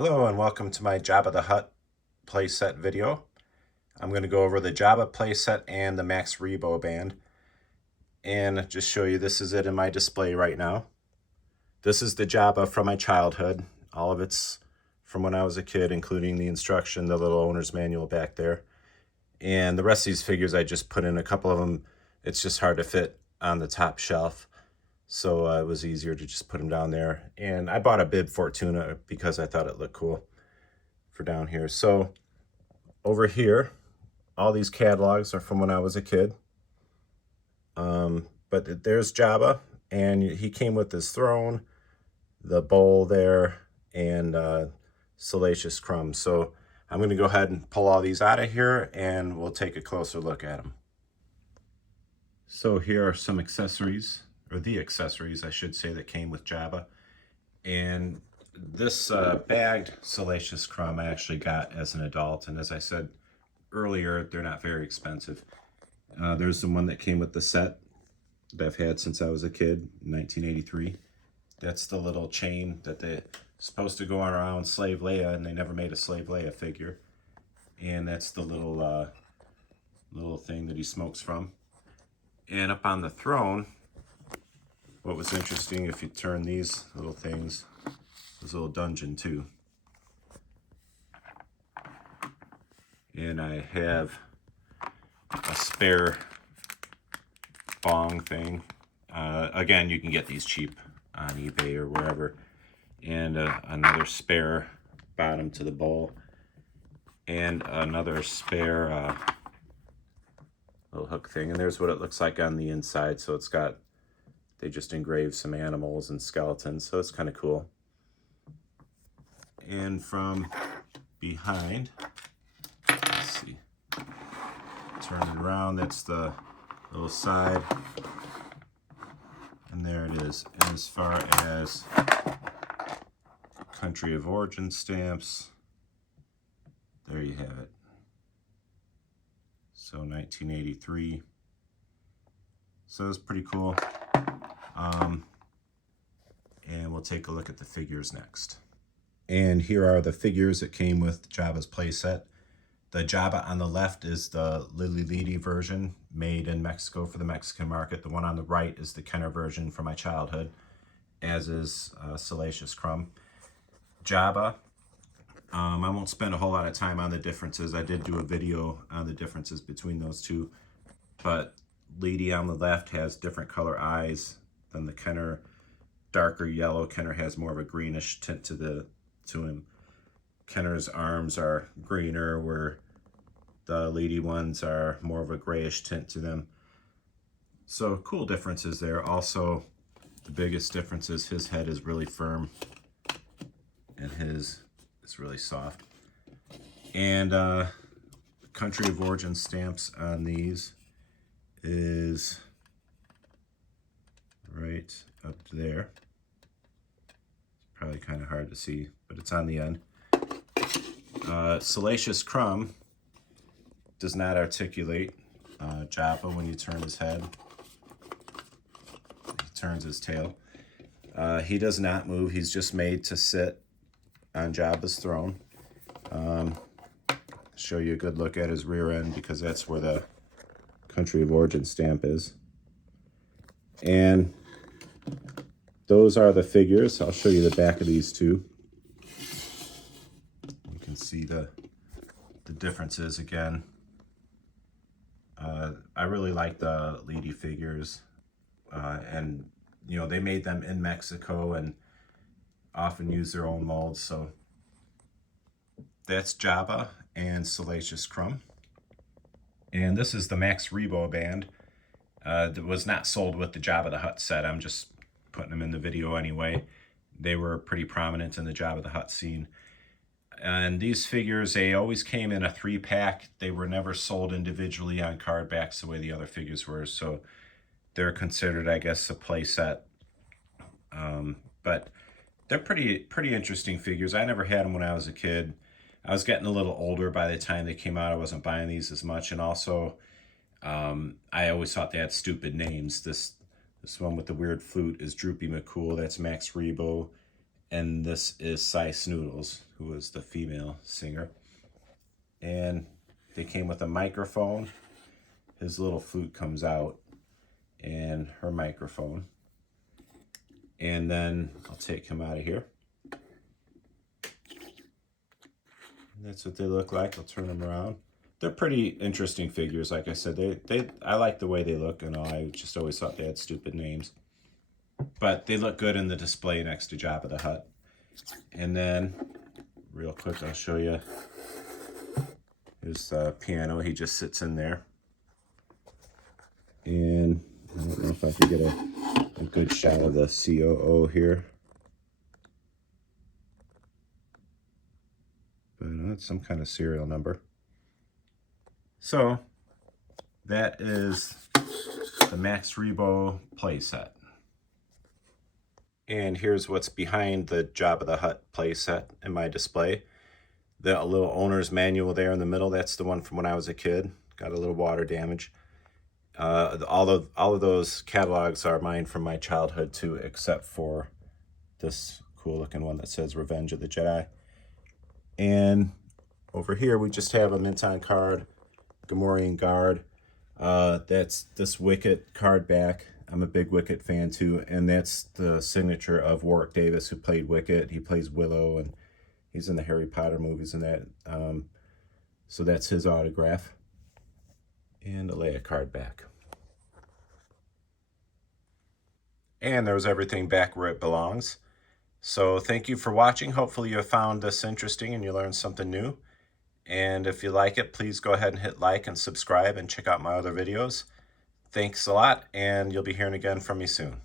Hello and welcome to my Jabba the Hutt playset video. I'm going to go over the Jabba playset and the Max Rebo Band and just show you this is it in my display right now. This is the Jabba from my childhood. All of it's from when I was a kid, including the instruction, the little owner's manual back there. And the rest of these figures I just put in. A couple of them, it's just hard to fit on the top shelf. So it was easier to just put them down there. And I bought a bib Fortuna because I thought it looked cool for down here. So over here, all these catalogs are from when I was a kid. But there's Jabba, and he came with his throne, the bowl there, and Salacious Crumb. So I'm going to go ahead and pull all these out of here, and we'll take a closer look at them. So here are some accessories, or the accessories, I should say, that came with Jabba. And this bagged Salacious Crumb I actually got as an adult, and as I said earlier, they're not very expensive. There's the one that came with the set that I've had since I was a kid, 1983. That's the little chain that they're supposed to go around Slave Leia, and they never made a Slave Leia figure. And that's the little thing that he smokes from. And up on the throne, what was interesting, if you turn these little things, there's a little dungeon too. And I have a spare bong thing. Again, you can get these cheap on eBay or wherever. And another spare bottom to the bowl. And another spare little hook thing. And there's what it looks like on the inside. So it's got, they just engraved some animals and skeletons. So it's kind of cool. And from behind, let's see, turn it around, that's the little side, and there it is. And as far as country of origin stamps, there you have it. So 1983. So that's pretty cool. And we'll take a look at the figures next. And here are the figures that came with Jabba's playset. The Jabba on the left is the Lily Ledy version made in Mexico for the Mexican market. The one on the right is the Kenner version from my childhood, as is Salacious Crumb. Jabba, I won't spend a whole lot of time on the differences. I did do a video on the differences between those two, but Lady on the left has different color eyes than the Kenner, darker yellow. Kenner has more of a greenish tint to him. Kenner's arms are greener, where the Lady ones are more of a grayish tint to them. So cool differences there. Also, the biggest difference is his head is really firm and his is really soft. And country of origin stamps on these is right up there. It's probably kind of hard to see, but it's on the end. Salacious Crumb does not articulate. Jabba, when you turn his head, he turns his tail. He does not move. He's just made to sit on Jabba's throne. Show you a good look at his rear end, because that's where the country of origin stamp is. And those are the figures. I'll show you the back of these two. You can see the differences again. I really like the Lady figures, and you know, they made them in Mexico and often use their own molds. So that's Jabba and Salacious Crumb. And this is the Max Rebo Band. That was not sold with the Jabba the Hutt set. I'm just putting them in the video anyway. They were pretty prominent in the Jabba the Hutt scene. And these figures, they always came in a 3-pack. They were never sold individually on card backs the way the other figures were. So they're considered, I guess, a play set. But they're pretty interesting figures. I never had them when I was a kid. I was getting a little older by the time they came out. I wasn't buying these as much. And also, I always thought they had stupid names. This one with the weird flute is Droopy McCool. That's Max Rebo. And this is Cy Snoodles, who is the female singer. And they came with a microphone. His little flute comes out, and her microphone. And then I'll take him out of here. And that's what they look like. I'll turn them around. They're pretty interesting figures. Like I said, I like the way they look. You know, I just always thought they had stupid names, but they look good in the display next to Jabba the Hutt. And then, real quick, I'll show you his piano. He just sits in there. And I don't know if I can get a good shot of the COO here. But it's some kind of serial number. So, that is the Max Rebo playset. And here's what's behind the Jabba the Hutt playset in my display. The little owner's manual there in the middle, that's the one from when I was a kid. Got a little water damage. All of those catalogs are mine from my childhood too, except for this cool looking one that says Revenge of the Jedi. And over here we just have a mint-on card, Gamorrean Guard. That's this Wicket card back. I'm a big Wicket fan too, and that's the signature of Warwick Davis, who played Wicket. He plays Willow, and he's in the Harry Potter movies and that. So that's his autograph. And a Leia card back. And there's everything back where it belongs. So thank you for watching. Hopefully you found this interesting and you learned something new. And if you like it, please go ahead and hit like and subscribe and check out my other videos. Thanks a lot, and you'll be hearing again from me soon.